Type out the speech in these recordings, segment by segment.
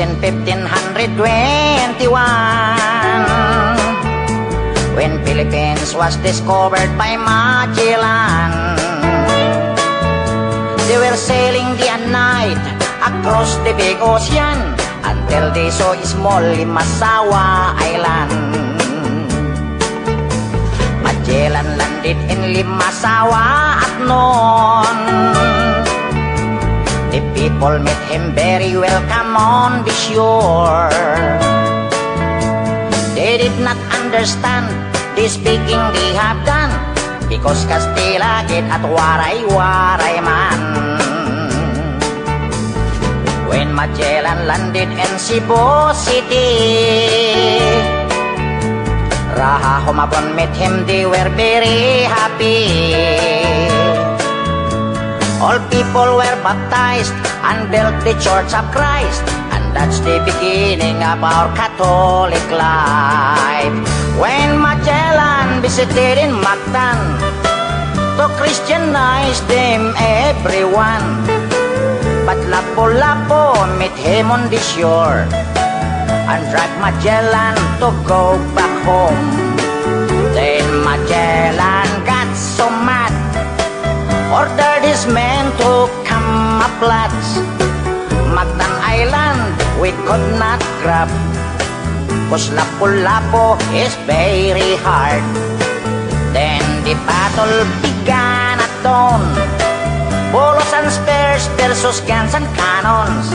in 1521, when Philippines was discovered by Magellan. They were sailing day and night across the big ocean until they saw a small Limasawa Island. Magellan landed in Limasawa at noon. The people met him very welcome on the shore. They did not understand the speaking they have done, because Kastila get at waray-waray man. When Magellan landed in Cebu City, Raha Humabon met him, they were very happy. All people were baptized and built the Church of Christ, and that's the beginning of our Catholic life. When Magellan visited in Mactan to Christianize them everyone, but Lapu-Lapu met him on the shore and dragged Magellan to go back home. Then Magellan got so mad, ordered his men to come up lads. Mactan Island we could not grab, 'cause Lapu-Lapu is very hard. Then the battle began at dawn, bolos and spears versus guns and cannons.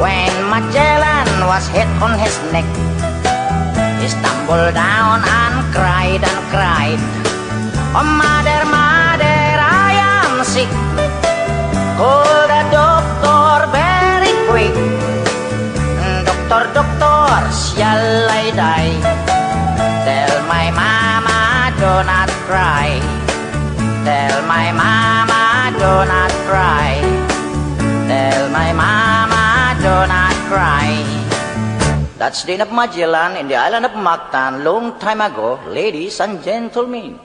When Magellan was hit on his neck, he stumbled down and cried, "Oh mother, mother, I am sick. Call the doctor very quick. Doctor, doctor, shall I die? Tell my mama do not cry. Tell my mama do not cry. Tell my mama do not cry." That's the end of Magellan in the island of Mactan long time ago, ladies and gentlemen.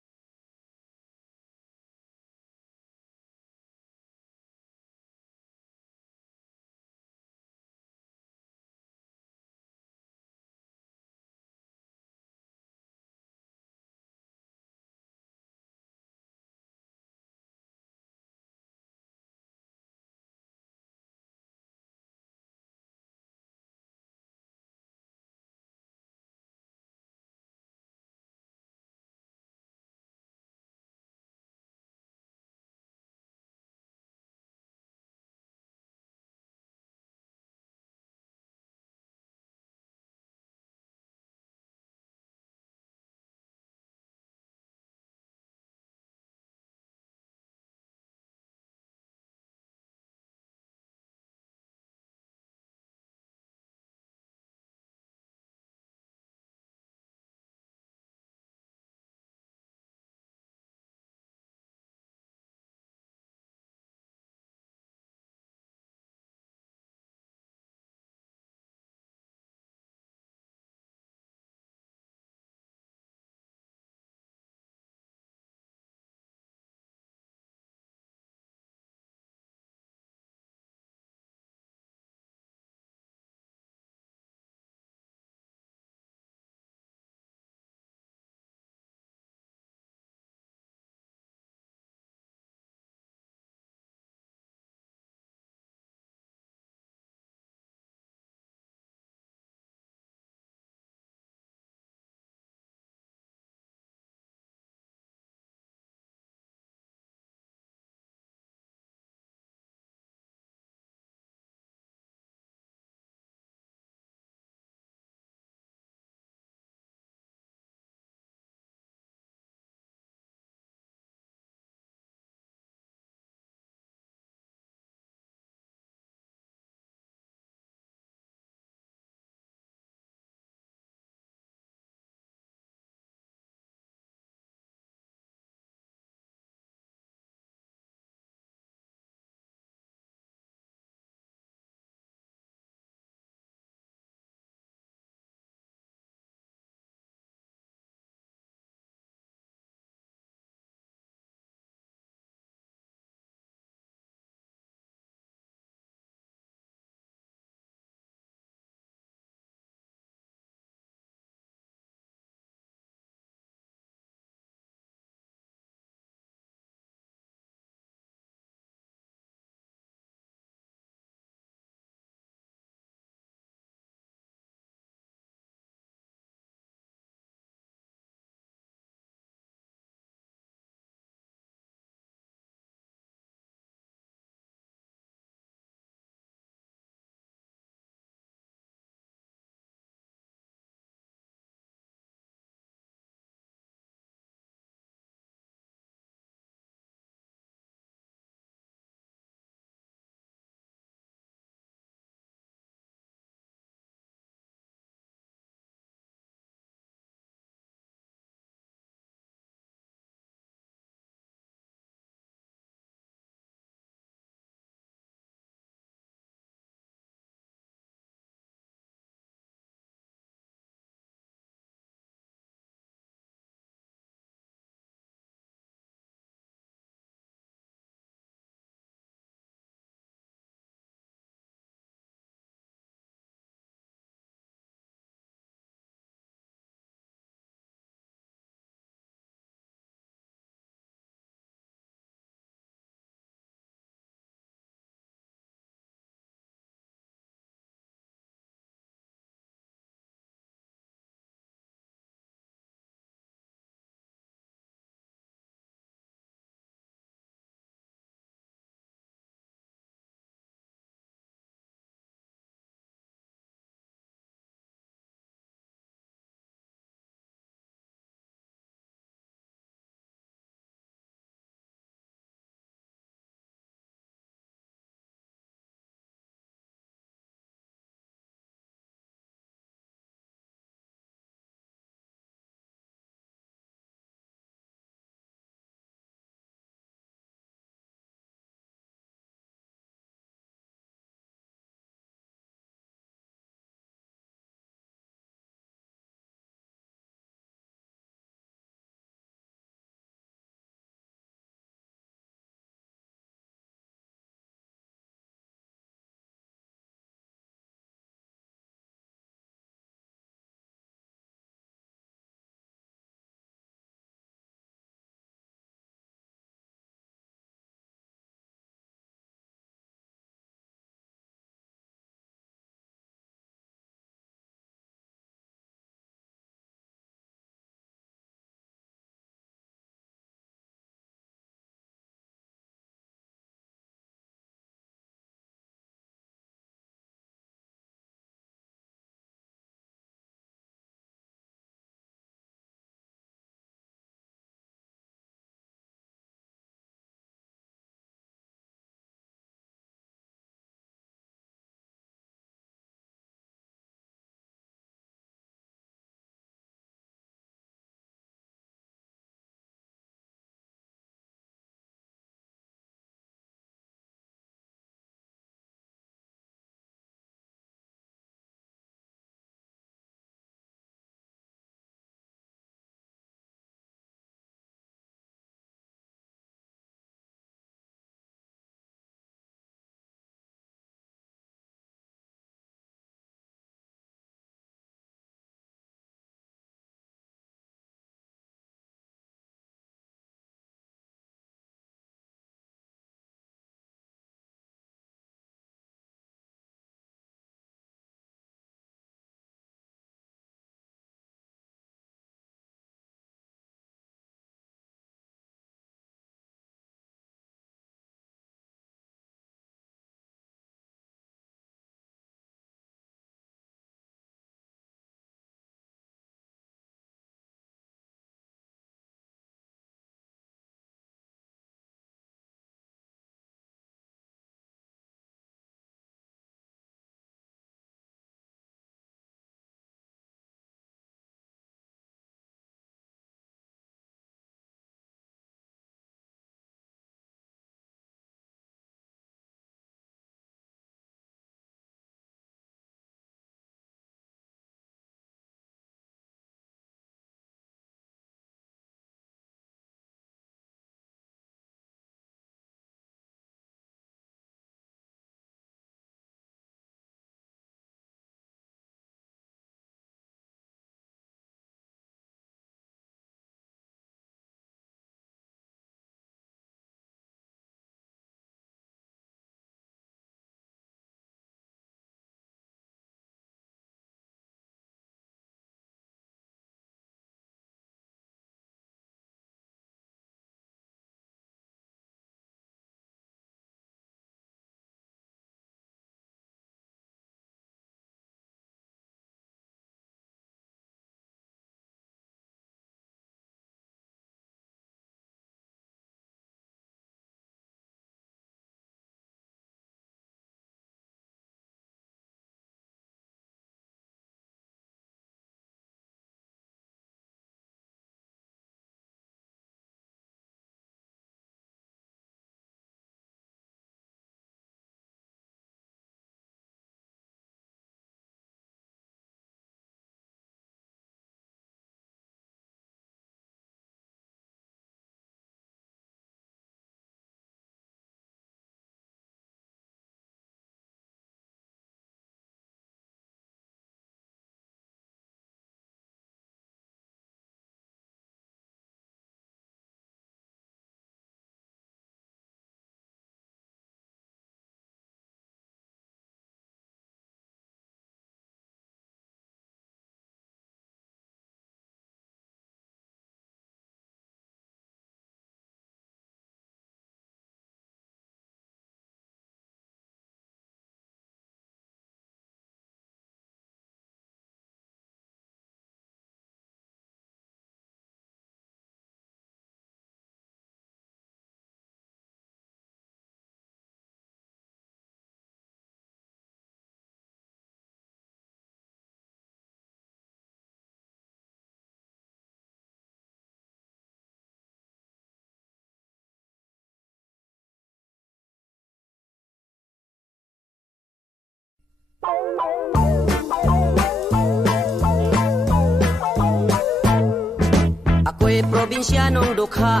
Ako'y probinsyanong dukha,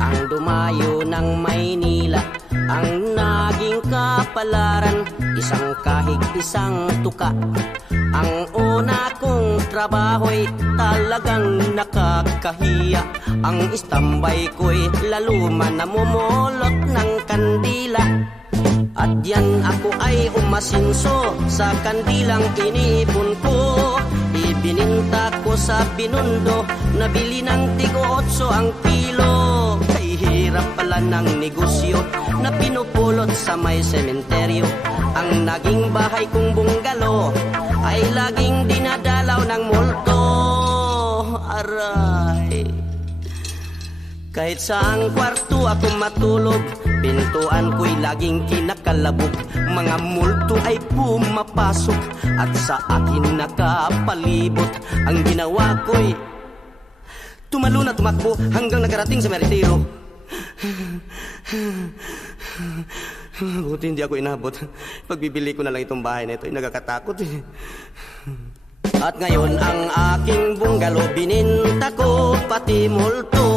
ang dumayo ng Maynila. Ang naging kapalaran, isang kahig, isang tuka. Ang una kong trabaho'y talagang nakakahiya. Ang istambay ko'y lalo man namumulot ng kandila. At yan ako ay umasinso sa kandilang inipon ko. Ibininta ko sa Binondo, nabili ng tig-8 ang kilo. Kay hirap pala ng negosyo na pinupulot sa may sementeryo. Ang naging bahay kong bunggalo ay laging dinadalaw ng multo. Aray, kahit saang kwarto ako matulog, pintuan ko'y laging kinakalabog. Mga multo ay pumapasok at sa akin nakapalibot. Ang ginawa ko'y tumalo na tumakbo hanggang nakarating sa meritero. Buti hindi ako inabot. Pagbibili ko na lang itong bahay na ito ay nagkakatakot eh. At ngayon ang aking bunggalo bininta ko pati multo.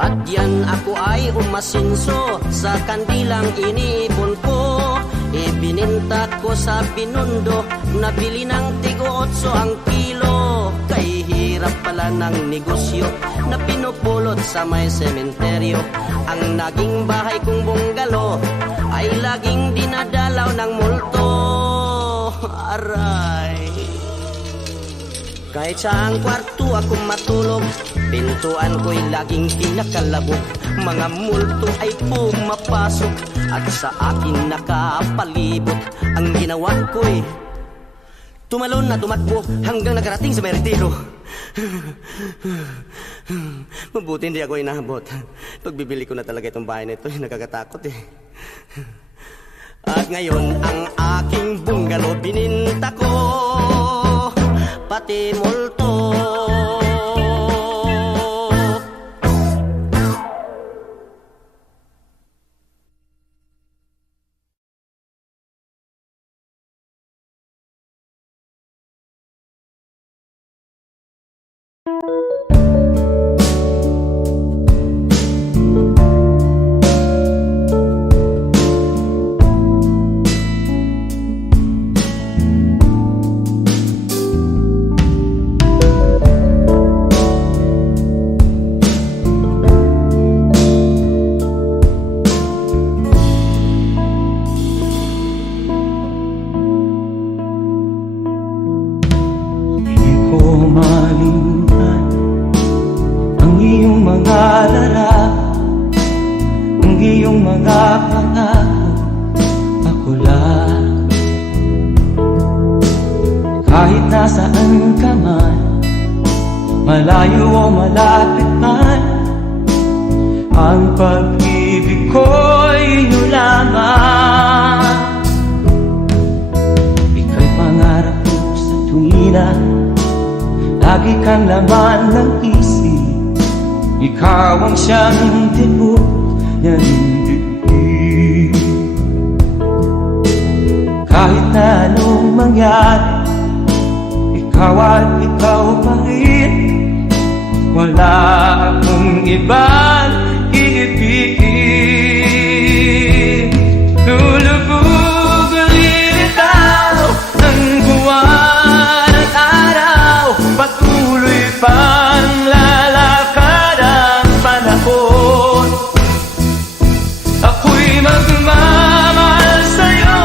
At yan ako ay umasinso sa kandilang iniipon ko. Ibininta ko sa Binondo, nabili ng tig-8 ang kilo. Kay hirap pala ng negosyo na pinupulot sa may sementeryo. Ang naging bahay kong bunggalo ay laging dinadalaw ng multo. Aray, kahit saang kwarto ako matulog, pintuan ko'y laging kinakalabog. Mga multo ay pumapasok at sa akin nakapalibot. Ang ginawa ko'y tumalon na tumakbo hanggang nakarating sa meritero. Mabuti hindi ako inabot. Pagbibili ko na talaga itong bahay na ito, nakakatakot eh. At ngayon ang aking bunggalo bininta ko pati multo. Kahit nasaan ka man, malayo o malapit man, ang pag-ibig ko'y inyo lamang. Ika'y pangarap ko sa tuwina, lagi kang laman ng isip. Ikaw ang siyang tibok ng dibdib. Kahit na anong mangyari, ikaw at ikaw pa rin. Wala akong ibang iibigin. Lulubog ulit ikaw ng buwan at araw. Patuloy pang lalakad ang panahon. Ako'y magmamahal sa'yo,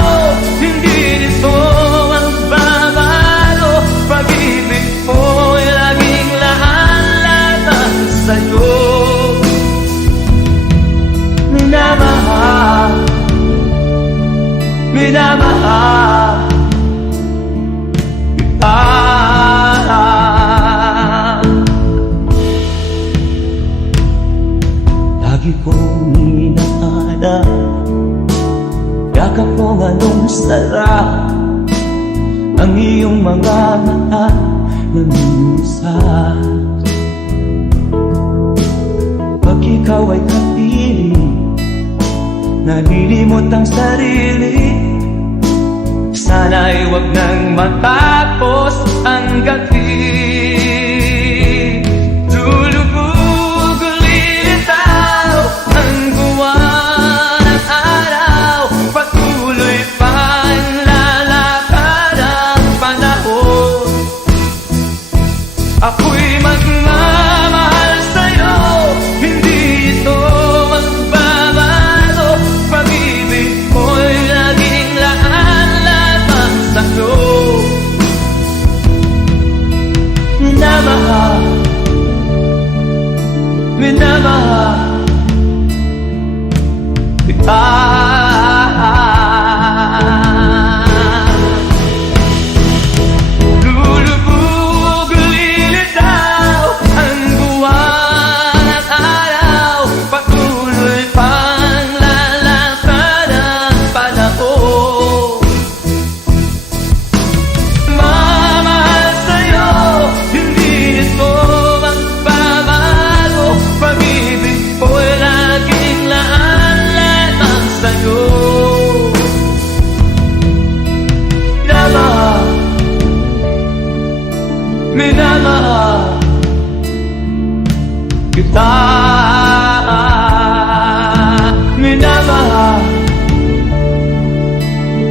hindi nito magbabago. Pag-ibig mo'y laging lahat-lahat sa'yo. Minamahal, minamahal kita. Lagi kong hinahanap yakap mo anong sarap ang iyong mga mata na minsan pag ikaw ay kapiling nalilimot ang sarili. Sana'y wag nang matapos ang gabi. Lulubog, lilitaw ang buwan at araw. Patuloy pa ang lalakad ang panahon. Ako'y magmamahal sa'yo, hindi ito magbabago. Pag-ibig ko'y laging laan lamang sa'yo. Minamahal, minamahal kita. Lulubog, lilitaw ang buwan at araw. Patuloy pang lalakad ang panahon. Mamahal sa'yo, hindi ito magbabago. Pag-ibig ko'y laging laan lamang sa'yo. Minamahal kita. Minamahal,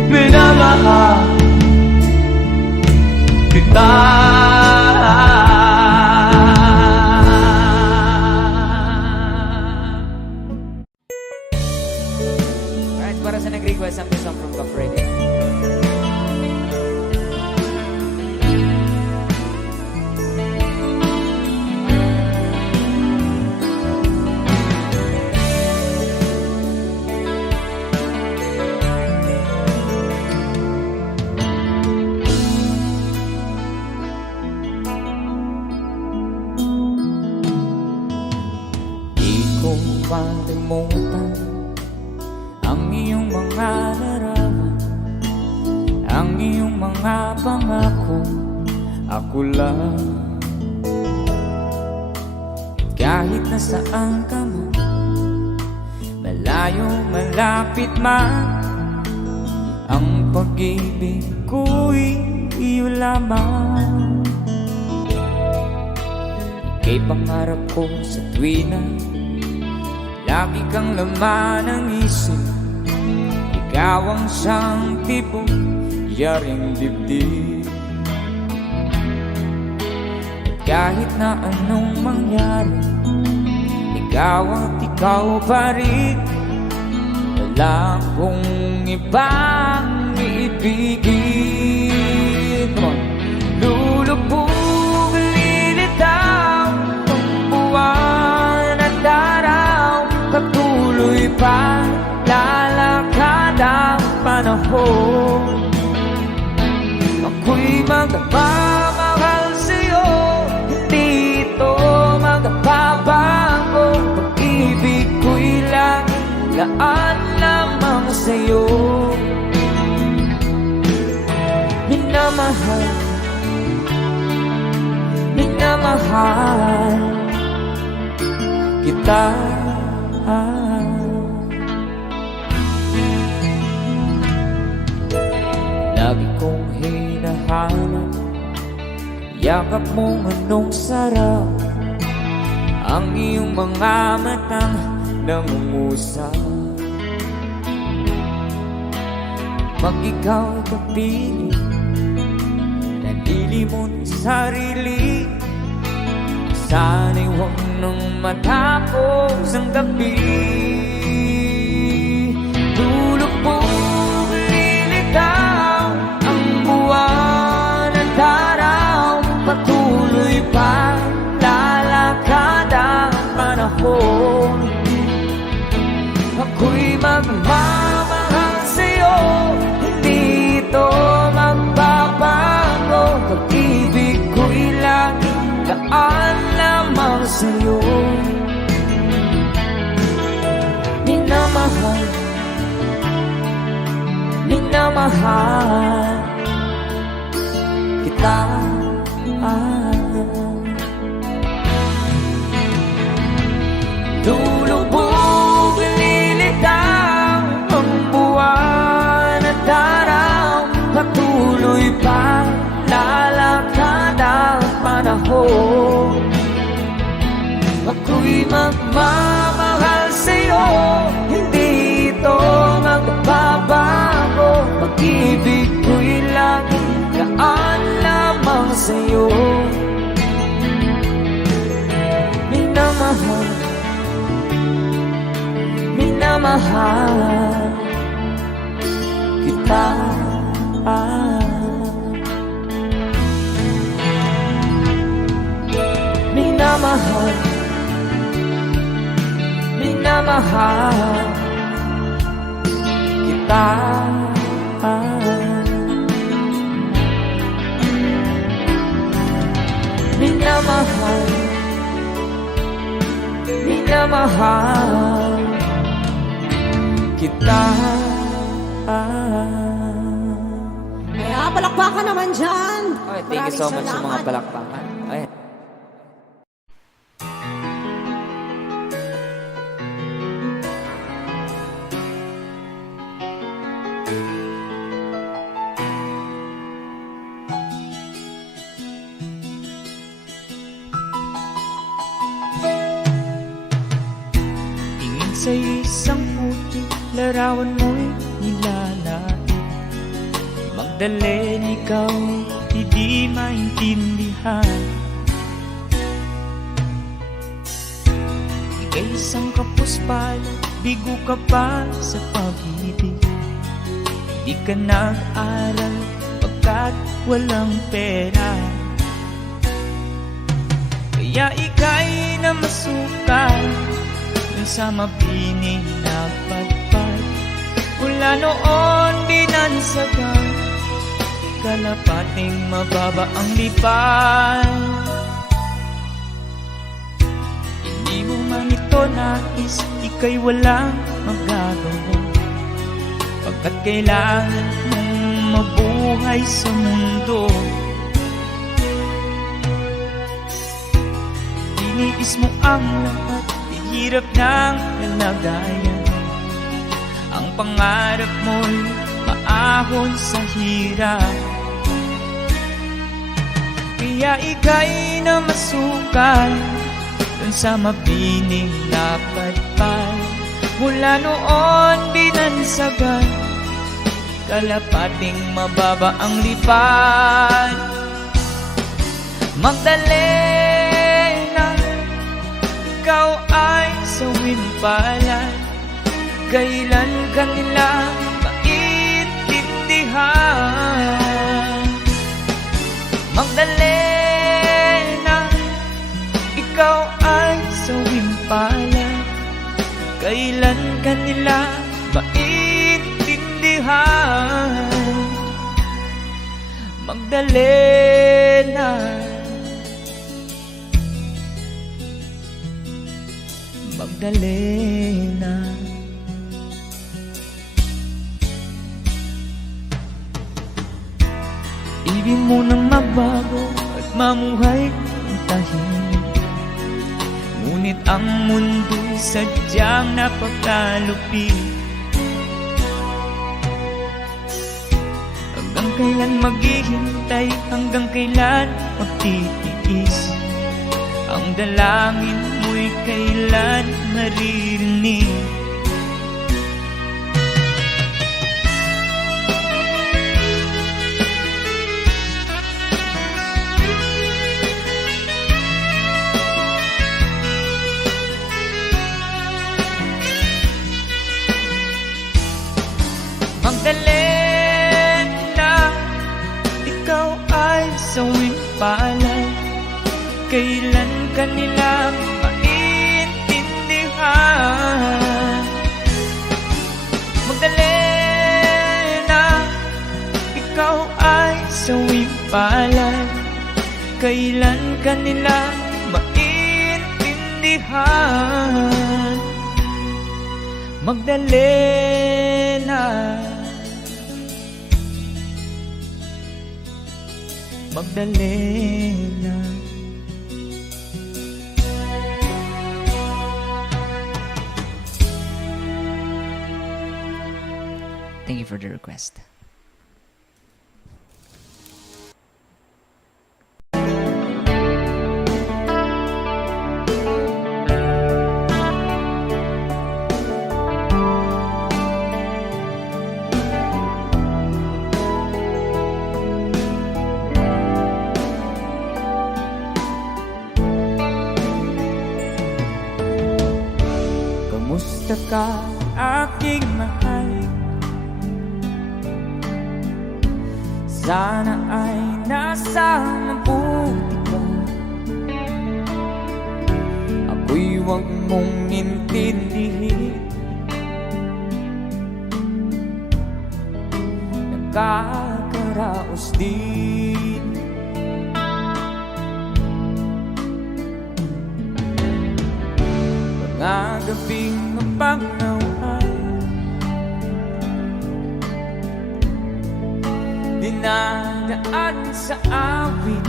minamahal kita. Alright, para sa nag-request ang song from Cup Radio. Di ko malimutan ang iyong mga larawan, ang iyong mga pangako. Ako lang, kahit nasaan ka man, malayo, malapit man, ang pag-ibig ko'y iyo lamang. Ika'y pangarap ko sa tuwina, lagi kang laman ng isip. Ikaw ang siyang tipong yaring dibdib. At kahit na anong mangyari, ikaw at ikaw pa rin. Wala akong ibang iibigin. Come on. Lulubog, lilitaw ang buwan at araw. Patuloy pa lalakad ang panahon. Ako'y magmamahal sa'yo, hindi ito magbabago. Pag-ibig ko'y laging laan lamang sa'yo. Minamahal, minamahal kita. Lagi kong hinahanap yakap mong anong sarap, ang iyong mga matang nangungusap. Pag ikaw kapili, nalilimot sa sarili. Sana'y huwag nang matapos ang gabi. Lulubog, lilitaw ang buwan at araw. Patuloy pa lalakad ang panahon. Ako'y magmamahal sa'yo, hindi ito magbabago. Pag-ibig ko'y laging laan lamang sa'yo. minamahal kita. Lulubog, lilitaw ang buwan at araw, patuloy pa lalakad ang panahon. Ako'y magmamahal sa'yo, hindi ito magbabago. Pag-ibig ko'y laging kaan lamang sa'yo. Minamahal, minamahal kita. Minamahal, minamahal kita. Minamahal, minamahal kita. Kaya palakpakan naman dyan. Okay, thank you so much sa mga palakpakan. Ay. Tingin sa isang puti, larawan mo'y nilalait. Magdalena ikaw, hindi maintindihan. Ika'y isang kapuspala, bigo ka pa sa pag-ibig. Di ka nag-aral pagkat walang pera. Kaya ika'y namasukan dun sa mabining na padpad. Mula noon binansagan, kalapating mababa ang lipad. Hindi mo man ito nais, ika'y walang magagawa, pagkat kailangan mong mabuhay sa mundo. Iniis mo ang lahat, hirap ng kalagayan. Ang pangarap mo'y maahon sa hirap. Kaya ika'y namasukan dun sa mabining na padpad. Mula noon binansagan, kalapating mababa ang lipad. Magdalena, ikaw ay sawimpalan. Kailan ka nila maintindihan? Magdalena, ikaw ay sawimpalan. Kailan ka nila maintindihan? Magdalena, Magdalena. Ibig mo nang magbago at mamuhay ng tahimik. Ngunit ang mundo'y sadyang napakalupit. Hanggang kailan maghihintay, hanggang kailan magtitiis? Ang dalangin mo'y kailan maririnig? Magdalena, ikaw ay sawimpalan. Kailan ka nila maintindihan? Magdalena, ikaw ay sawimpalan. Kailan ka nila maintindihan? Magdalena, Magdalena. Thank you for the request. Kamusta ka, aking mahal? Sana ay nasa mabuti ka. Ako'y huwag mong intindihin. Nakakaraos din. Mga gabing mapangaway, dinadaan sa awit.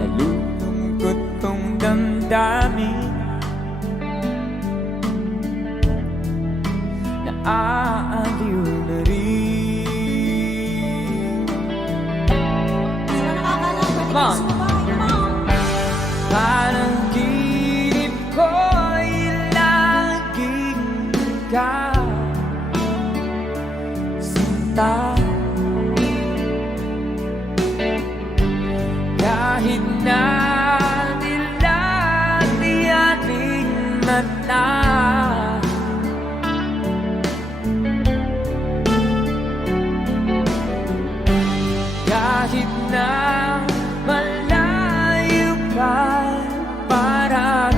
Nalulungkot kong damdamin, naaaliw na rin. Sino nakakalam? Pwede Ma. ka sumabay. Come on! Parang ginip ko'y laging ikaw, sinta. Kahit na nilatiyating mata, kahit na malayo ka, parang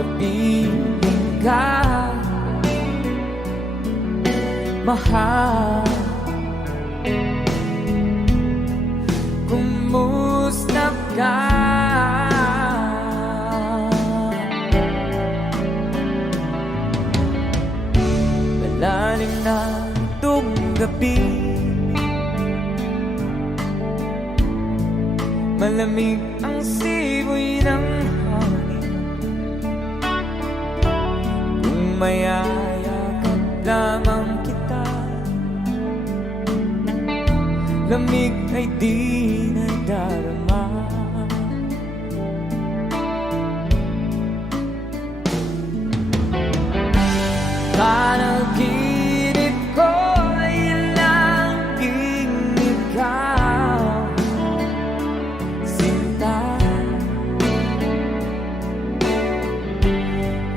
kapiling ka, mahal. Kumusta ka? Malalim na itong gabi, malamig ang simoy ng hangin. Kung mayayakap lamang kita, lamig ay di nadarama. Panaginip ko'y laging ikaw, sinta.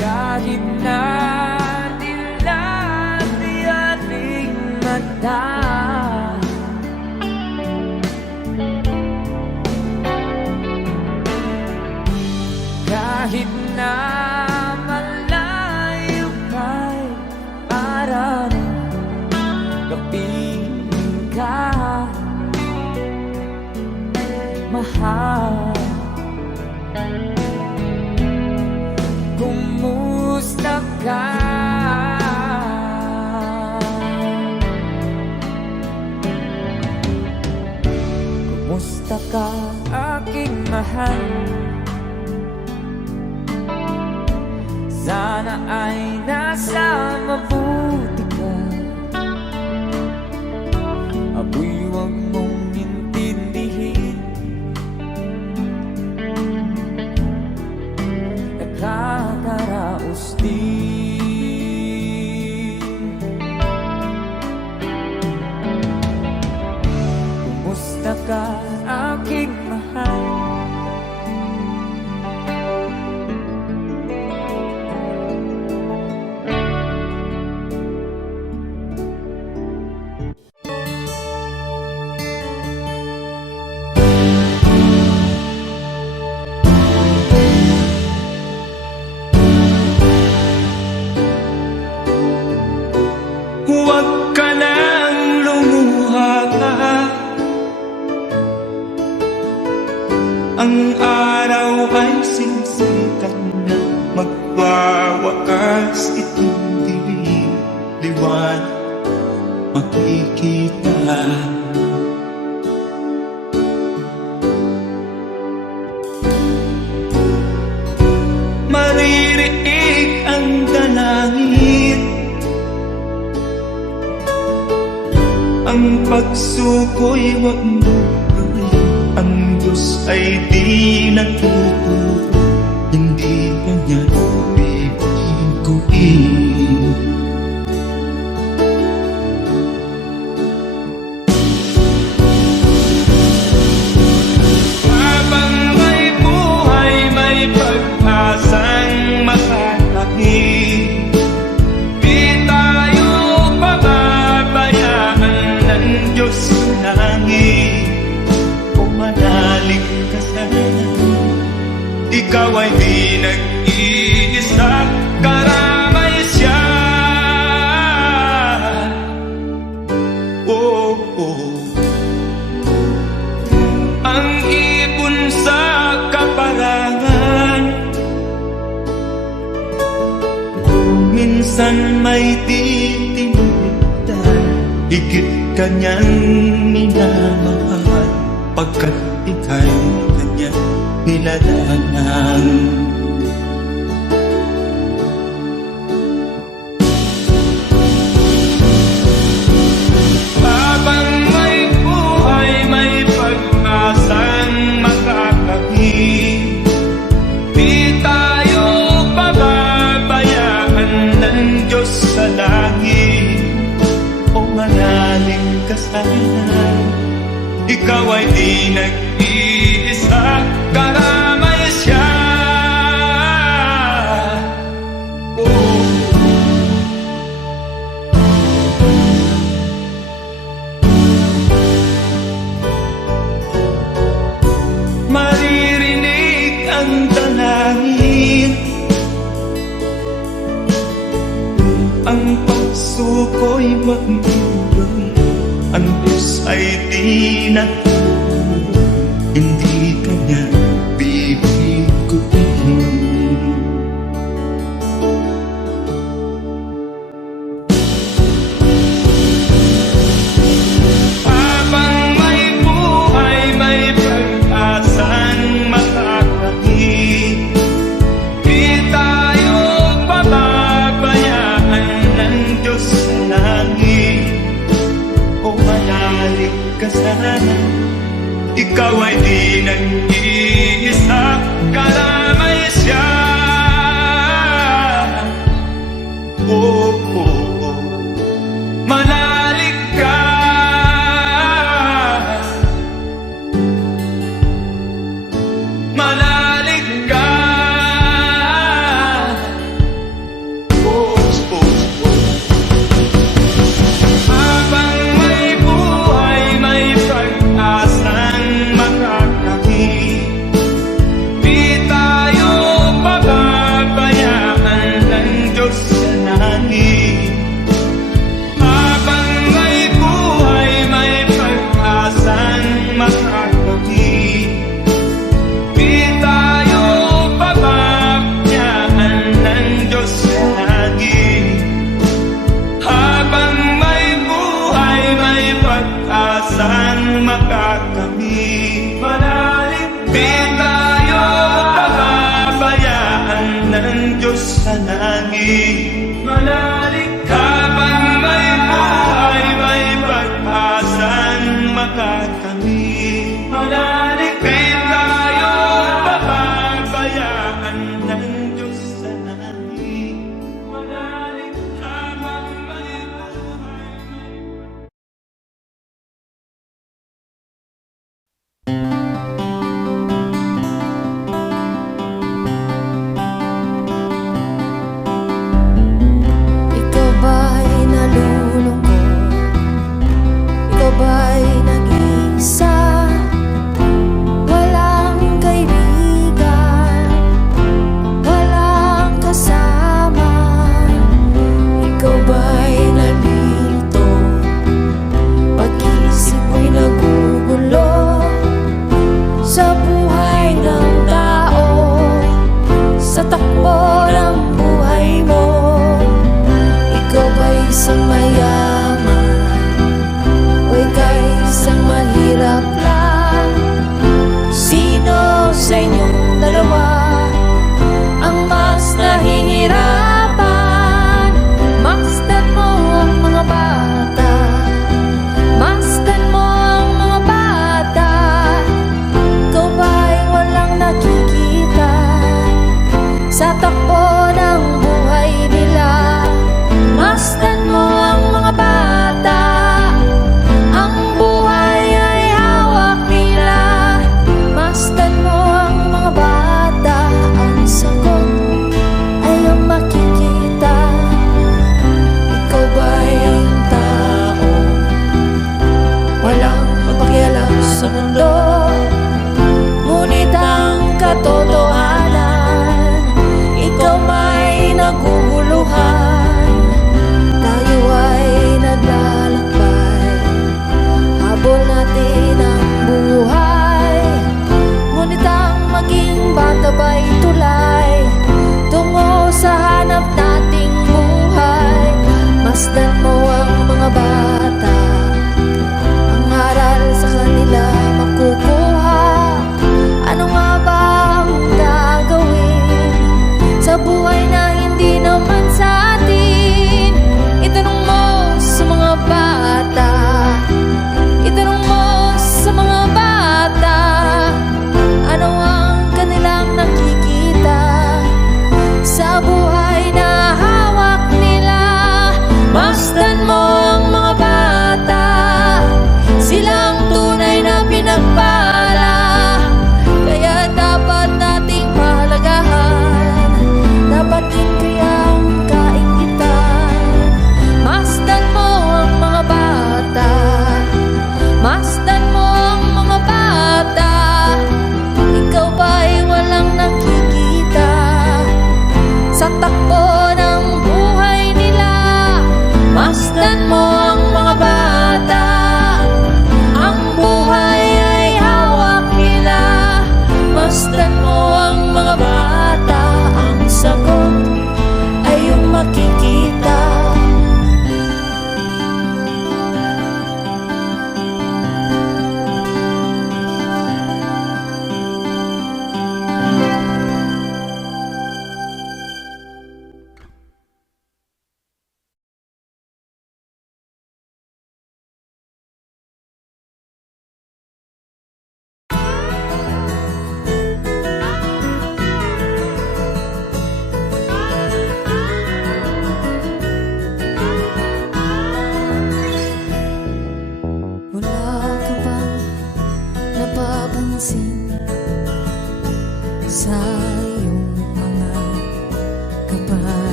Kahit na nilatiyating mata, kahit na malayo ka'y parang kapiling ka, mahal. Kumusta ka? Kumusta ka, aking mahal? Sana ay nasa mabuti ka. Ako'y huwag mong intindihin. Nakakaraos din. Kumusta ka, aking mahal? Ang pagsuko'y wag mo pagalitan. Ang Diyos ay di natututo, hindi kanya bibiguin. Habang may buhay, may pag-asang makakakit. Di tayo pababayaan ng Diyos sa langit. Kung manalig ka sana, ikaw ay di nag-iisa, karamay siya. Oh, oh. Ang ibon sa kaparangan, minsan may titinutan. Higit kanyang minamahal, pagkat ika'y kanyang nilalangan. Habang may buhay, may pag-asang makakakit. Di tayo pababayaan ng Diyos sa langit. O manalig ka sana, ikaw ay di nag-iisa, karamay siya. Oh. Maririnig ang dalangin, ang pagsuko'y magmumulong. Ang Diyos ay di natututo, hindi kanya bibiguin. Habang may buhay, may pag-asang makakakit. Di tayo pababayaan ng Diyos sa langit. O manalig ka sana, ikaw ay di nag-iisa, karamay siya. Oh, oh, oh. Manalig ka, manalig ka. Oh, oh, oh. Habang may buhay, may pag-asang makakakit. Di tayo pababayaan ng Diyos sa langit. Habang may buhay, may pag-asang makakakit. Di tayo pababayaan ng Diyos sa langit. Habang may buhay, may pag-asang makakamit. Manalig, di tayo pababayaan ng Diyos sa langit. Manalig, habang may buhay, may pag-asang makakamit. Manalig, di tayo pababayaan ng Diyos sa langit. Manalig, habang may buhay,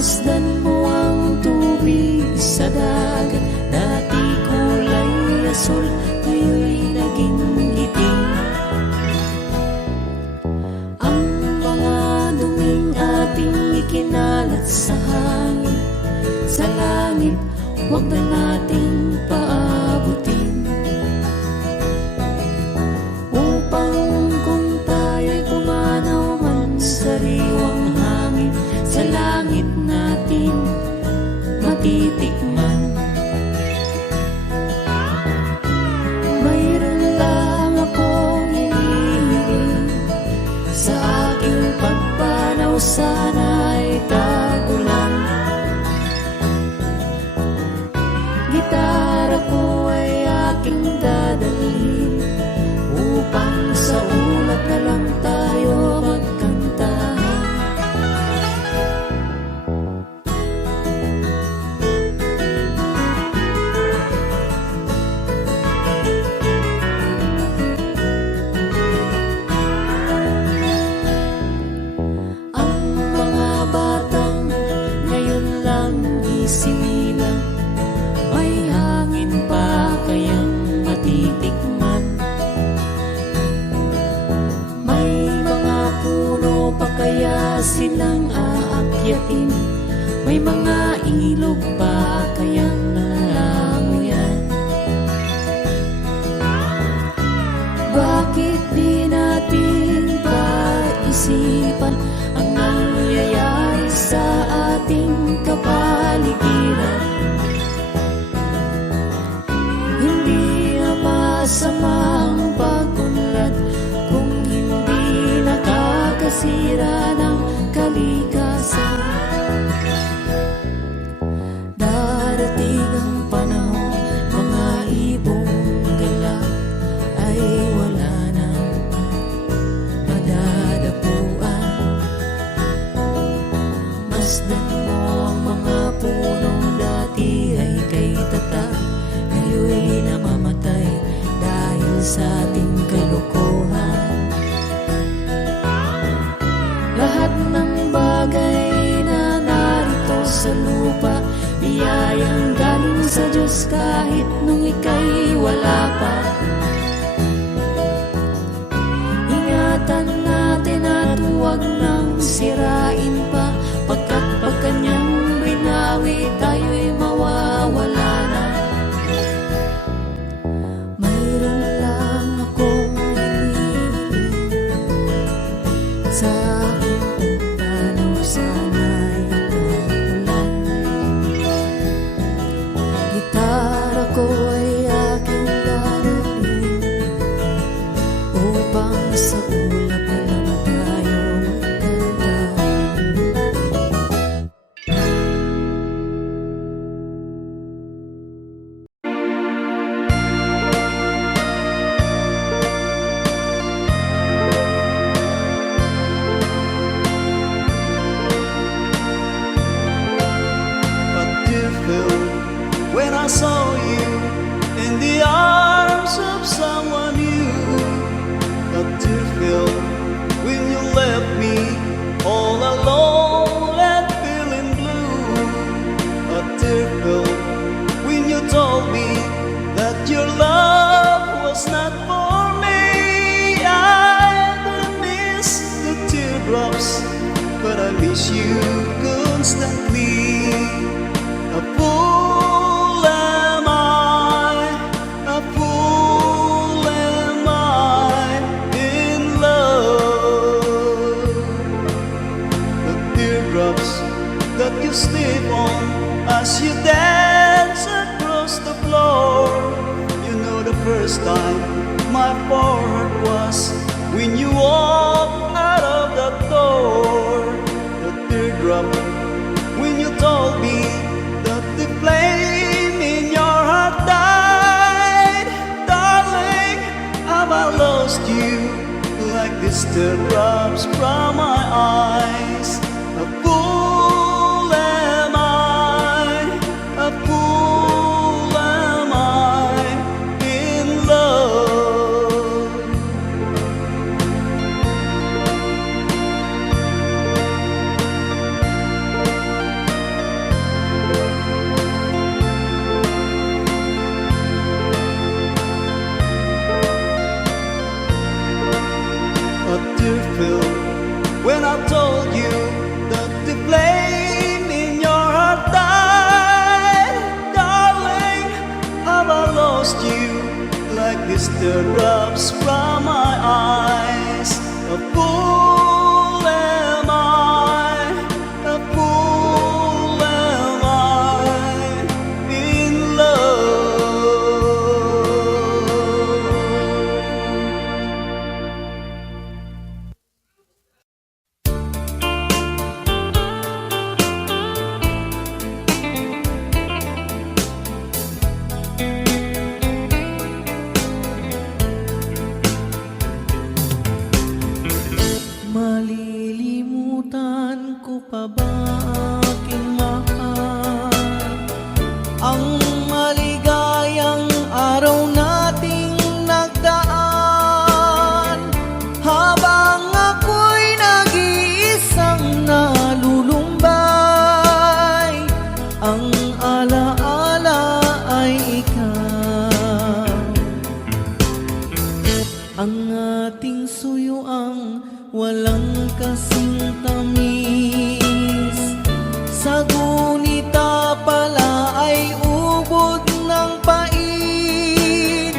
Masdan mo ang tubig sa dagat, dati kulay asul, ngayon'y naging itim. Ang mga duming ating ikinalat sa hangin, sa langit, huwag na nating paabutin. Upang kung tayo'y pumanaw man sa riwang hangin, sa langit natin matitikman. Mayroon lang akong hinihiling, sa aking pagpanaw sana'y tagulan. Gitara ko ay aking dadalhin, upang sa ulap na lang tayo magkantahan. Ang mga batang ngayon lang isinilang, may hangin pa kayang matitikman. May mga puno pa kaya silang aakyatin, may mga ilog pa kayang lalangoyan. Bakit di natin paisipan ang nangyayari sa ating kapaligiran? Hindi na masama ang pag-unlad kung hindi nakakasira ng kalikasan. Darating ang panahon, mga ibong gala ay wala nang madadapuan. Masdan mo ang mga punong dati ay kay tatak, ngayon namamatay dahil sa ating kalokohan. Lahat ng bagay na narito sa lupa, biyayang galing sa Diyos kahit nung ika'y wala pa. Ingatan natin at huwag nang sirain pa, pagkat pag kanyang binawi tayo'y mawawala na. Mayroon lang akong hinihiling, sa aking pagpanaw sana'y tagulan. Gitara ko ay aking dadalhin, upang sa ulap na lang tayo magkantahan. A tear fell when I saw you in the arms of someone new. A tear fell when you left me all alone and feeling blue. A tear fell when you told me that your love was not for me. I don't miss the teardrops, but I miss you constantly. A fool am I, a fool am I in love. The teardrops that you step on as you dance across the floor. You know the first time my heart was when you walked out of the door. The teardrop when you told me that the flame in your heart died. Darling, have I lost you like these teardrops from my eyes? A fool am I, a fool am I in love. teardrops from my eyes. A fool am I, a fool am I in love. Malilimutan ko pa ba aking mahal ang maligayang araw nating nagdaan, habang ako'y nag-iisang nalulumbay. Ang alaala ay ikaw, ang ating suyuang walang kasing tamis. Sa gunita pala ay ubod ng pait.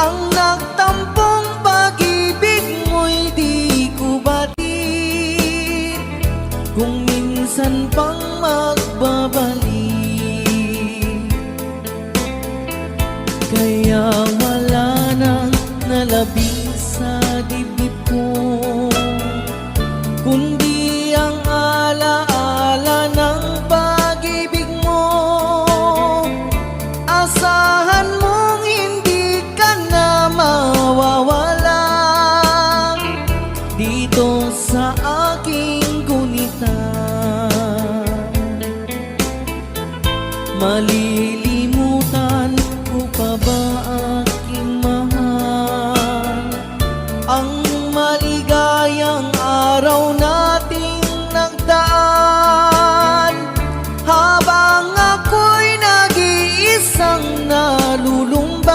Ang nagtampong pag-ibig mo'y di ko batid, kung minsan pang magbabalik. Kaya wala nang nalabing sa dibdib ko, kundi ang alaala ng pag-ibig mo. Asahan mong hindi ka na mawawala dito sa aking gunita. Malilimutan ko pa ba aking mahal ang maligayang araw nating nagdaan, habang ako'y nag-iisang nalulumbay.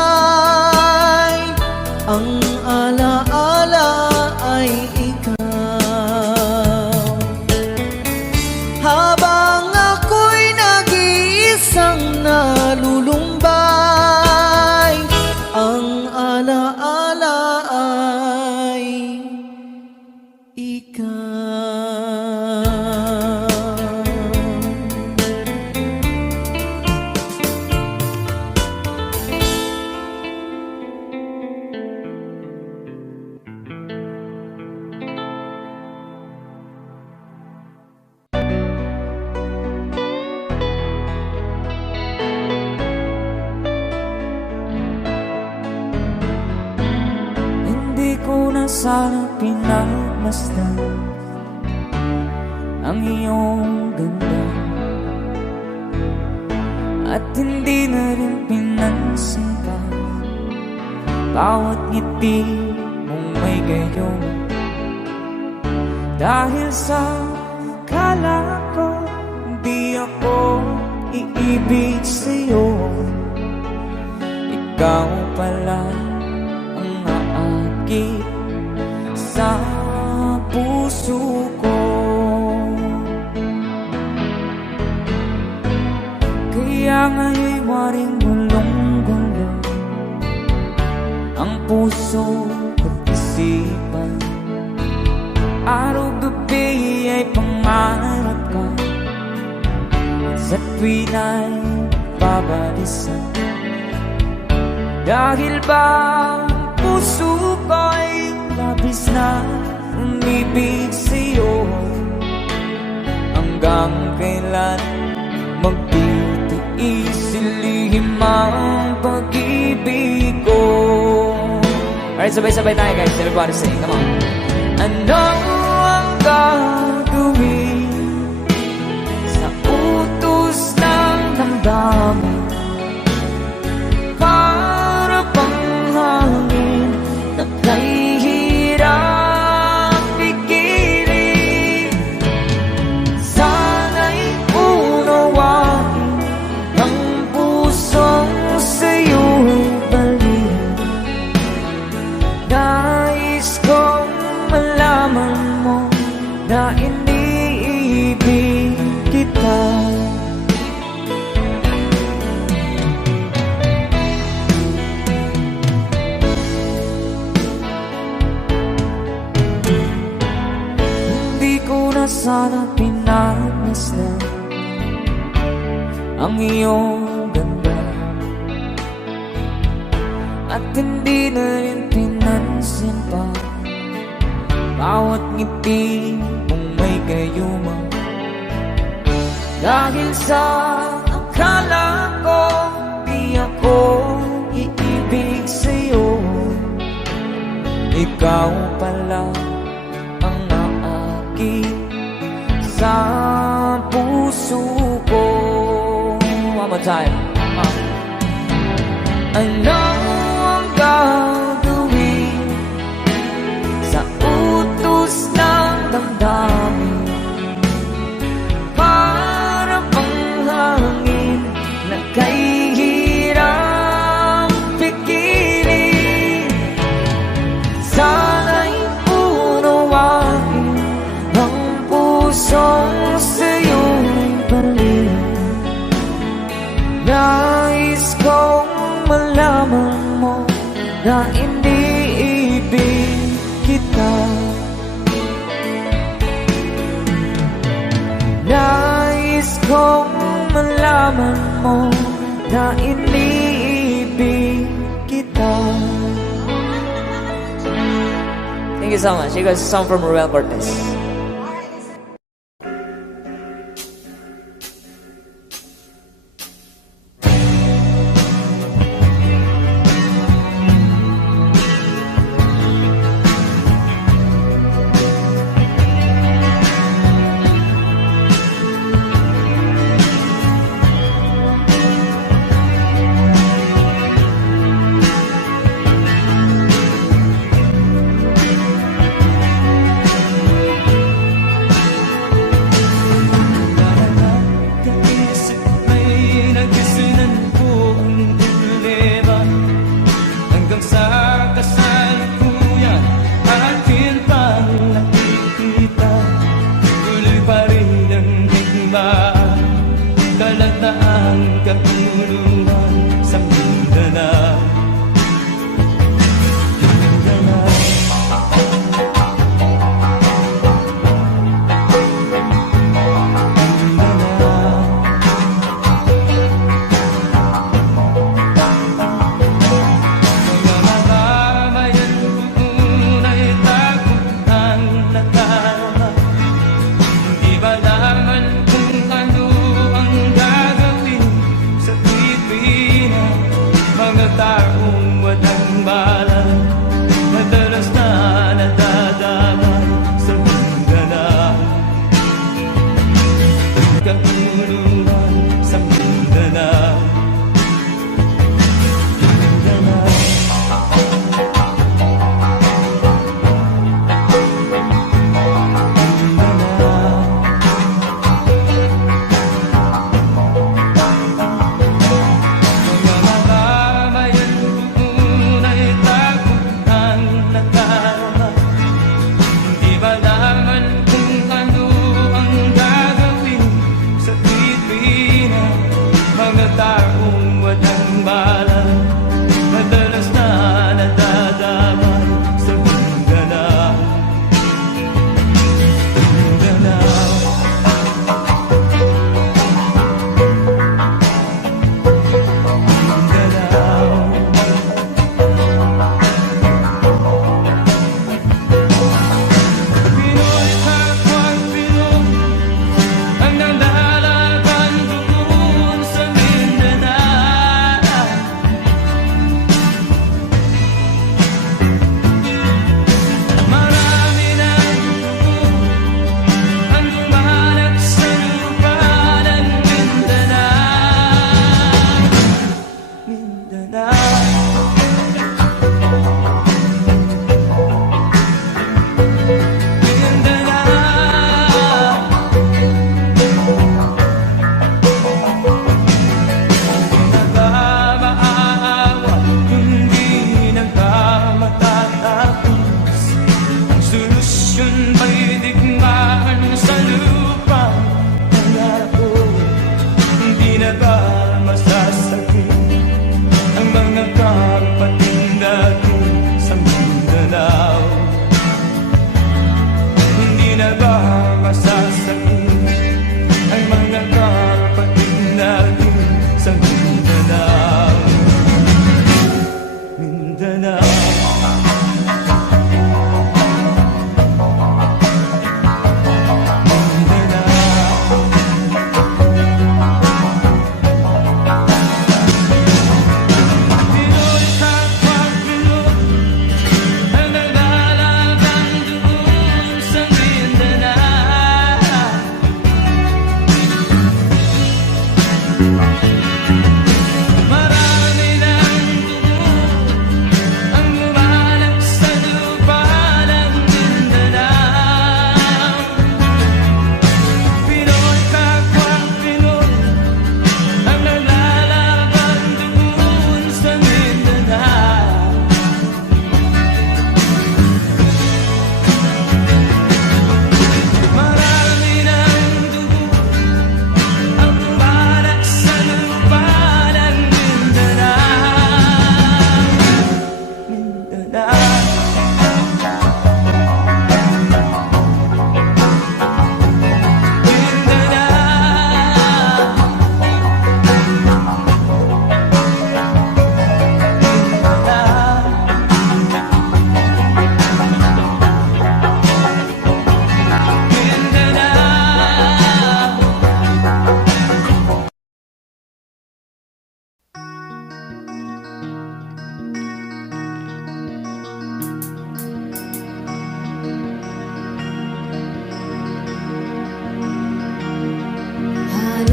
Ang alaala ay ikaw, habang ako'y nag-iisang nalulumbay. Ang alaala ay ikaw. Hindi ko na sana pinagmasdan ang iyong ganda, at hindi na rin pinansin pa bawat ngiti mong may gayon. Dahil sa kala ko di ako iibig sa'yo, ikaw pala ang aakit sa puso ko. Kaya nga'y waring gulong-gulo ang puso at isipan. Araw-gabi ay pangarap ka, sa tuwin ay babalisan. Dahil ba ang puso ko'y labis na umibig sa'yo, hanggang kailan magtitiis ilihim ang pag-ibig ko. Alright, sabay-sabay tayo guys. Everybody sing, come on. Ano ang gagawin sa utos ng damdamin? Para bang hangin na kay hirap pigilan. Sana'y unawain ang pusong sa'yo'y balik. Nais kong malaman mo na iniibig kita. sana pinagmasdan ang iyong ganda at hindi na rin pinansin pa bawat ngiti mong may gayuma. Dahil sa akala ko di ako iibig sa'yo, ikaw pala ang naakit sa puso ko. One more time. Ano ang gagawin sa utos ng damdamin? Para bang hangin na kay hirap pigilan. Sana'y unawain ang pusong sa'yo'y paralin. Nais kong malaman mo na iniibig kita. Nais kong malaman mo na iniibig kita. Thank you so much. You guys, a song from Ruel Cortez.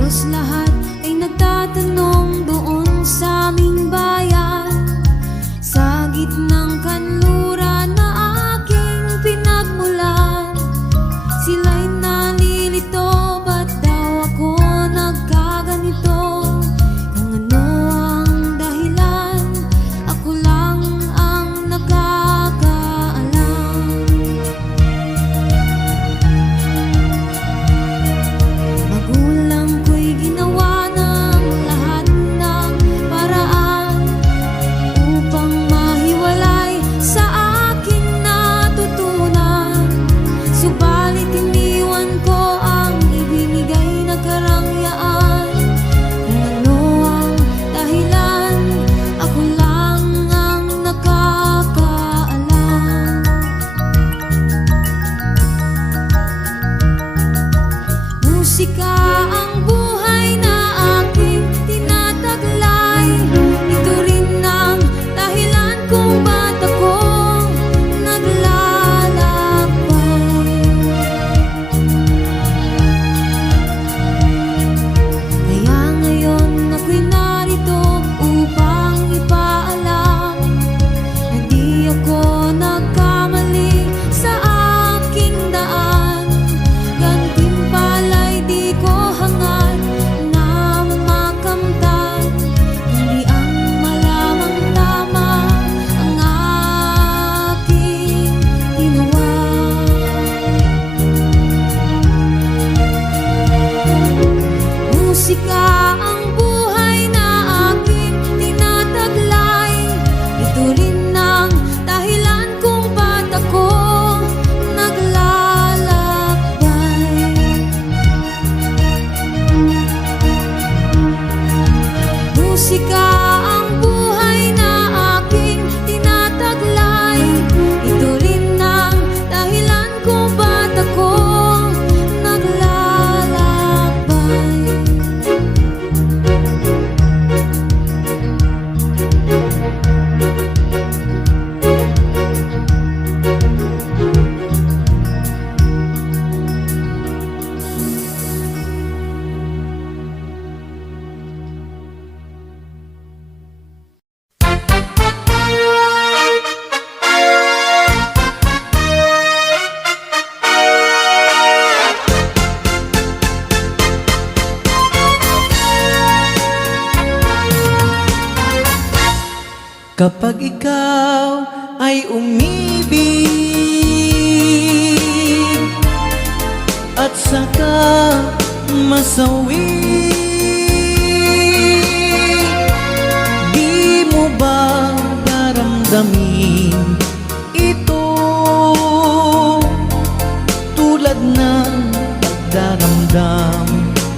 Halos lahat ay nagtatanong doon sa aming bayan, sa gitnang kanluran na aking pinagmulan. Sila'y nalilito, ba't daw ako nagkaganito? Kung ano ang dahilan, ako lang ang nakakaalam. Magulang ko'y ginawa ng lahat ng paraan upang mahiwalay sa aking natutunan. Subalit iniwan ko ang ibinigay na karangyaan. Kung ano ang dahilan, ako lang ang nakakaalam. Musika ang buhay na aking tinataglay. Ito rin ang dahilan kung ba't ako naglalakbay. Kaya ngayon ako'y narito upang ipaalam na di ako nagkamali sa aking daan. Gantimpala'y di ko hangad na makamtan, hindi ang malamang tama ang aking ginawa. Musika ang buhay na aking tinataglay. Ito rin ang dahilan kung ba't ako naglalakbay. Musika ang buhay na aking tinataglay. Ito rin ang dahilan kung ba't ako naglalakbay. Kapag ikaw ay umibig at saka masawi, di mo ba daramdamin ito tulad ng pagdaramdam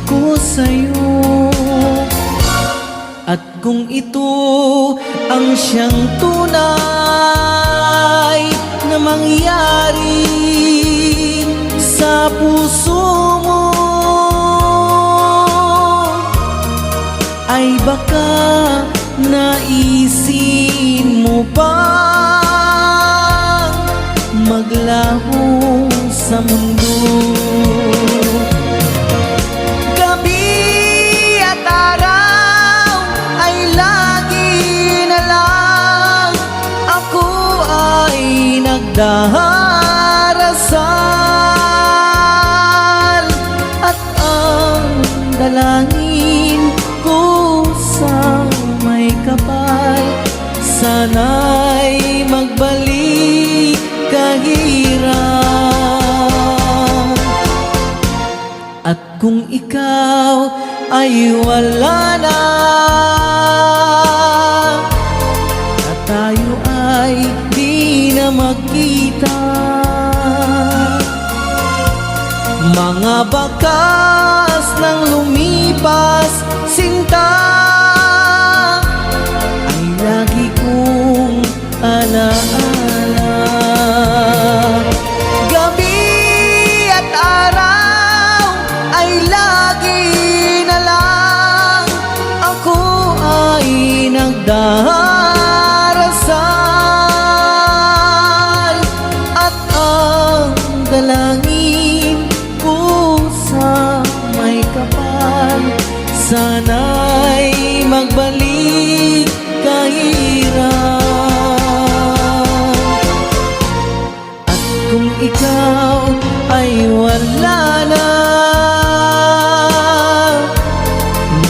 ko sa'yo? At kung ito ang siyang tunay na mangyari sa puso mo, ay baka naisin mo bang maglaho sa mundo? Gabi at araw ay lagi na lang ako ay nagdarasal, at ang dalangin ko sa may kapal, sana'y magbalik kahirap. At kung ikaw ay wala na, at tayo ay di na magkita, mga bakas ng lumipas sinta ay lagi kong alaala. Gabi at araw ay lagi na lang ako ay nagdarasal, at ang dalangin ko sa may kapal, sana'y magbalik kahirap. At kung ikaw ay wala na,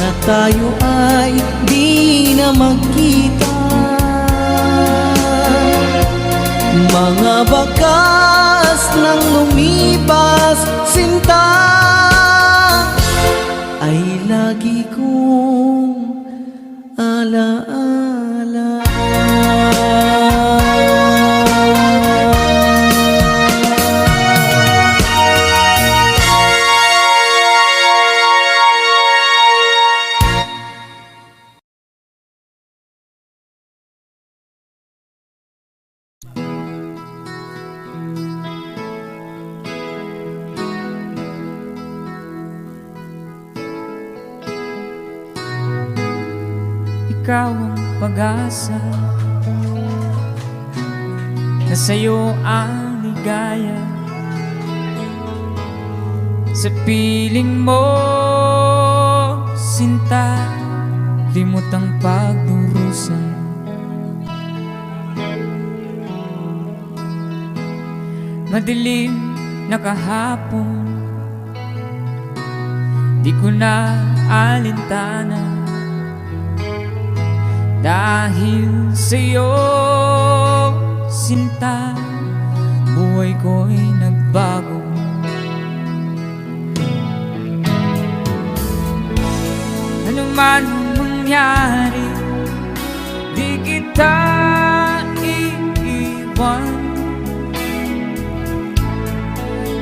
na tayo ay di na magkita, mga bakas ng lumipas sinta ay lagi kong alaala. Ikaw ang pag-asa, na sa'yo ang ligaya. Sa piling mo, sinta, limot ang pagdurusa. Madilim na kahapon, di ko na alintana. Dahil sa'yo, sinta, buhay ko'y nagbago. Ano man mangyari, di kita iiwan.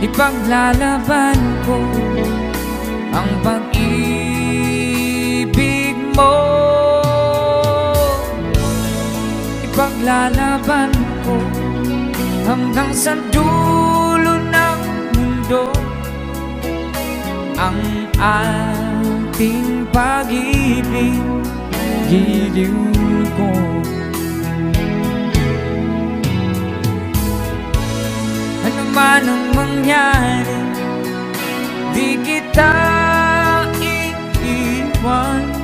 Ipaglalaban ko ang pag-ibig mo. Ipaglalaban ko hanggang sa dulo ng mundo ang ating pag-ibig, giliw ko. Ano man ang mangyari, di kita iiwan.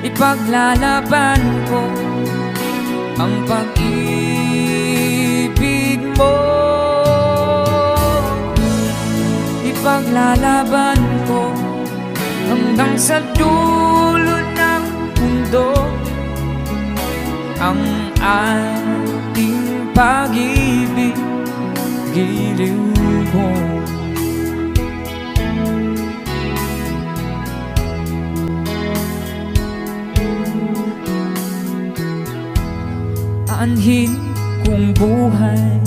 Ipaglalaban ko ang pag-ibig mo. Ipaglalaban ko hanggang sa dulo ng mundo ang ating pag-ibig, giliw ko. Aanhin kong buhay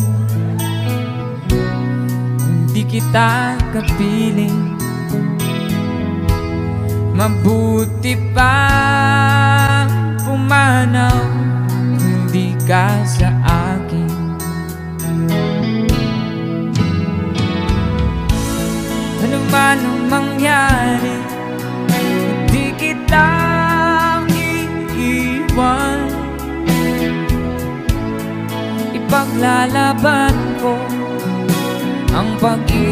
kung di kita kapiling. Mabuti pa pumanaw kung di ka sa akin. Ano man ang mangyari, di kita iiwan. Ipaglalaban ko ang pag-ibig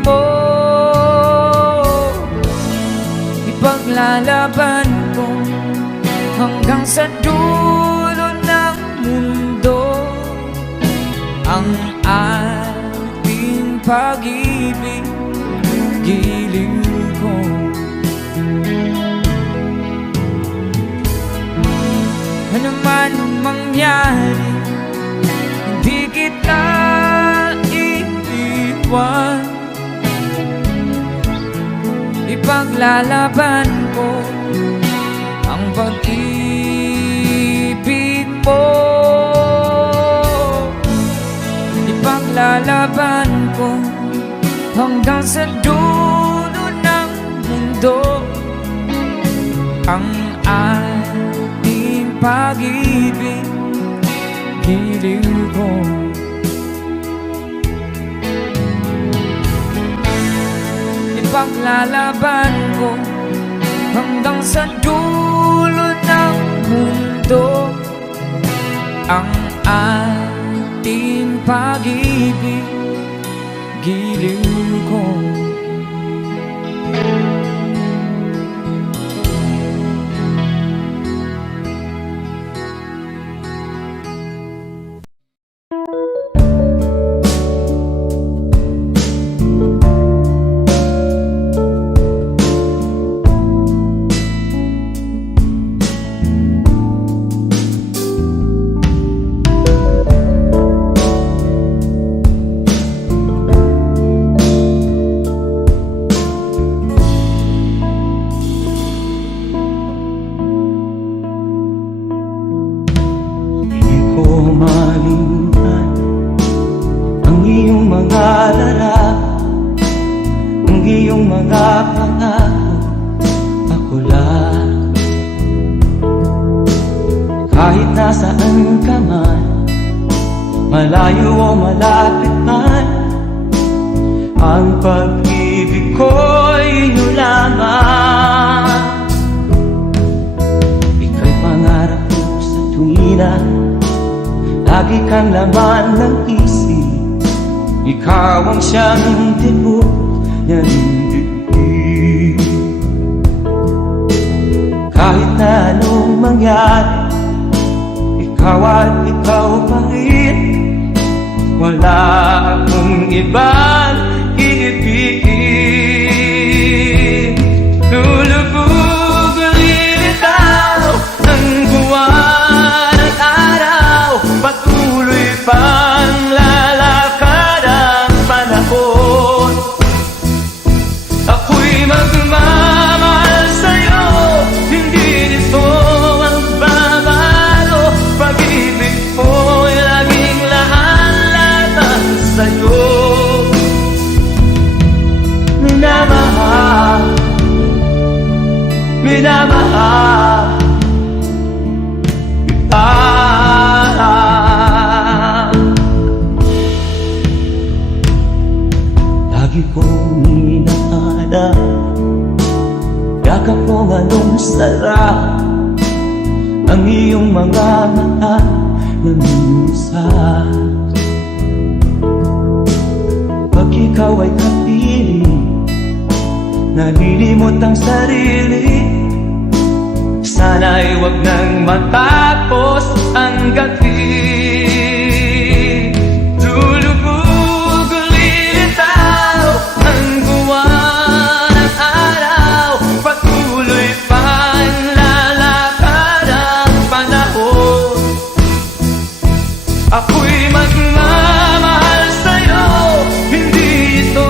mo. Ipaglalaban ko hanggang sa dulo ng mundo ang ating pag-ibig, giliw ko. Ano man ang mangyari, hindi kita iiwan. Ipaglalaban ko ang pag-ibig mo. Ipaglalaban ko hanggang sa dulo ng mundo ang ating pag-ibig, giliw ko. Ipaglalaban ko hanggang sa dulo ng mundo ang ating pag-ibig, giliw ko. iyong mga pangako, ako lang. Kahit nasaan ka man, malayo o malapit man, ang pag-ibig ko'y inyo lamang. Ika'y pangarap ko sa tuwina, lagi kang laman ng isip. Ikaw ang siyang tibok ng dibdib. Kahit na anong mangyari, ikaw at ikaw pa rin. Wala akong ibang iibigin. Lulubog ang lilitaw ng buwan at araw, patuloy pang lalakad ang panahon. Ako'y magmamahal sa'yo, hindi nito ang babago. Pag-ibig ko'y laging laan-laan sa'yo. Minamahal, minamahal kita. Lagi kong inaada, yakap mo anong sarap, ang iyong mga mata na minsan. Pag ikaw ay kapiling, nalilimot ang sarili. Sana'y wag nang matapos ang gabi. Lulubog o lilitaw ang buwan at araw, patuloy pang lalakad ang panahon. Ako'y magmamahal sa'yo, hindi ito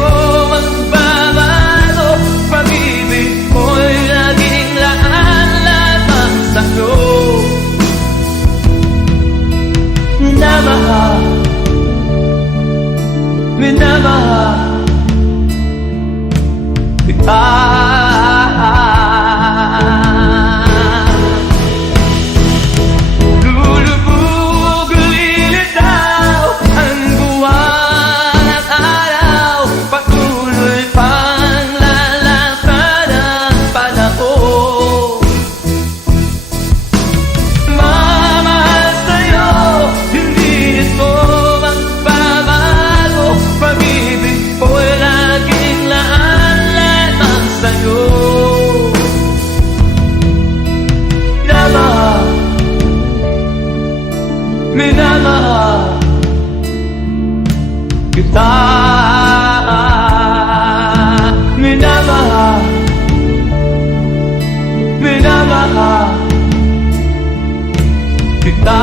magbabago. Pag-ibig ko'y laging laan-laan sa'yo. Minamahal, minamahal kita. Lulubog o lilitaw ang buwan at araw, patuloy pang lalakad ang panahon. Mamahal sa'yo, hindi ito magbabago. Pag-ibig ko'y laging laan-laan sa'yo. Minamahal, minamahal kita. Minamahal, minamahal kita.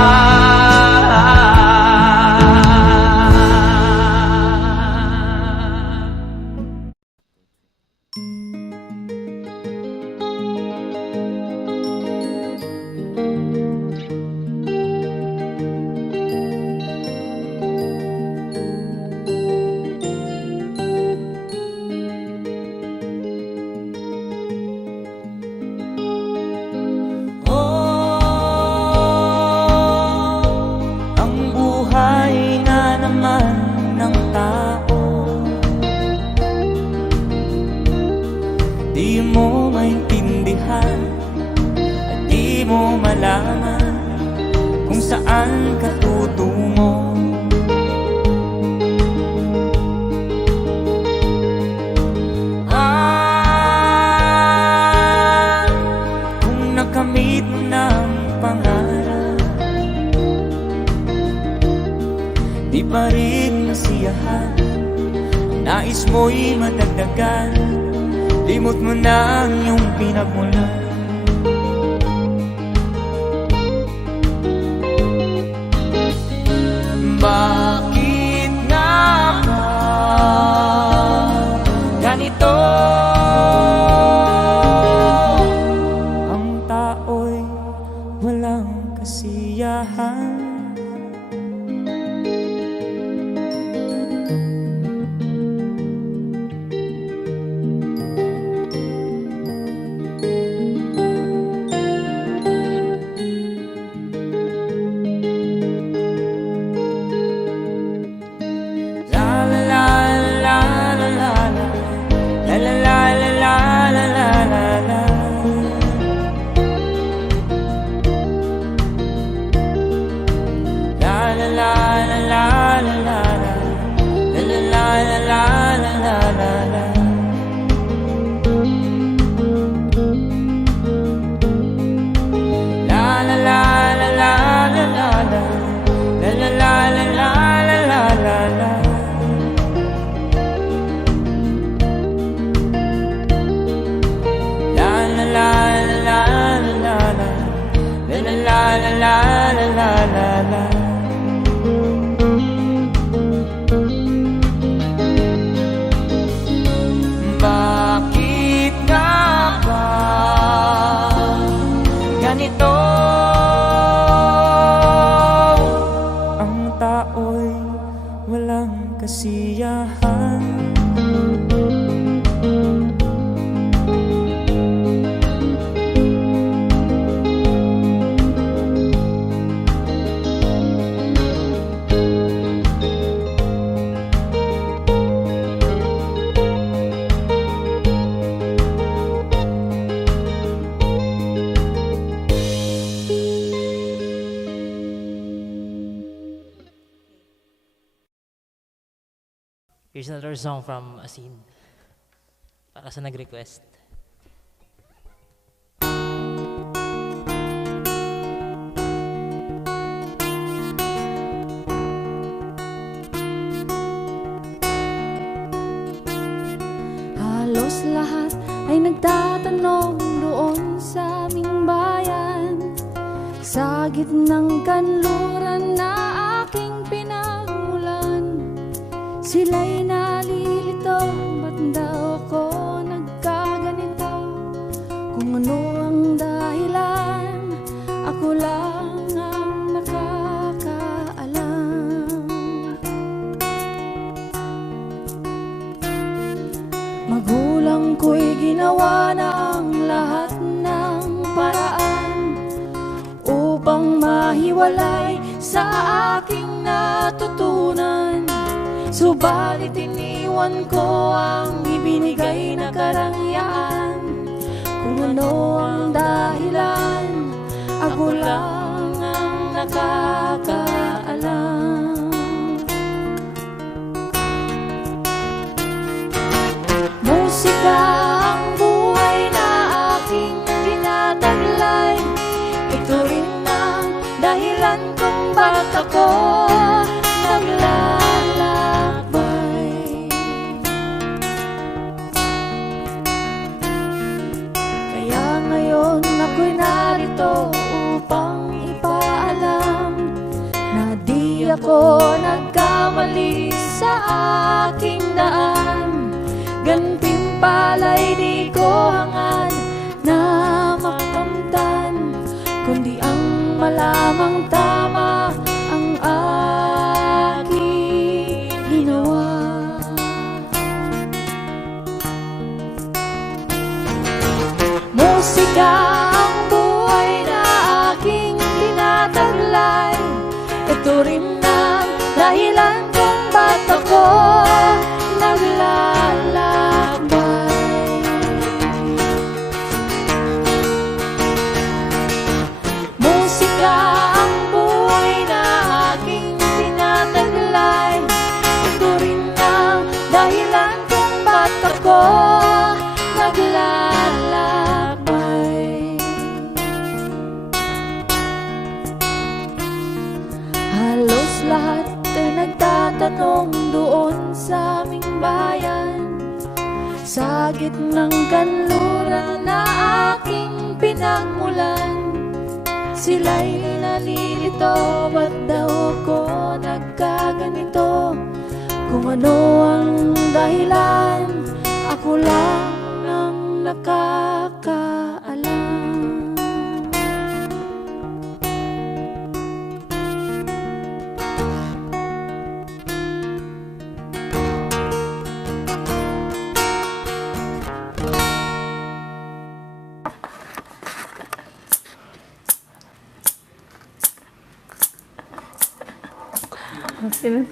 Ang buhay na naman ng tao, di mo maintindihan at di mo malaman kung saan ka tutungo. Kung nakamit mo ng pangarap, di pa rin masiyahan, nais mo'y madagdagan, limot mo na ang iyong pinagmulan. Bakit nga ba ganito? Ang tao'y walang kasiyahan. la la la la la. La la la la la la la la. La la la la la la la la la. La la la la la la la. La la la la la la la la. Bakit nga ba ganito? Ang tao'y walang kasiyahan. Here's another song from Asin para sa nag-request. Halos lahat ay nagtatanong doon sa aming bayan, sa gitnang kanluran na aking pinagmulan. Sila'y nalilito, ba't daw ako nagkaganito? Kung ano ang dahilan, ako lang ang nakakaalam. Magulang ko'y ginawa na ang lahat ng paraan upang mahiwalay sa aking natutunan. Subalit iniwan ko ang ibinigay na karangyaan. Kung ano ang dahilan, ako lang ang nakakaalam. Musika ang buhay na aking tinataglay. Ito rin ang dahilan kung ba't ako naglalakbay. Kaya ngayon ako'y narito upang ipaalam na di ako nagkamali sa aking daan. Gantimpala'y di ko hangad na makamtan, kundi ang malamang tama ang aking ginawa. Musika ang buhay na aking tinataglay. Ito rin ang dahilan kung ba't ako naglalakbay. Musika ang buhay na aking tinataglay. Ito rin ang dahilan kung ba't ako naglalakbay. Halos lahat ay nagtatanong doon sa aming bayan, sa gitnang kanluran na aking pinagmulan. Sila'y nalilito, ba't daw ako nagkaganito? Kung ano ang dahilan, ako lang ang nakakaalam. Sino?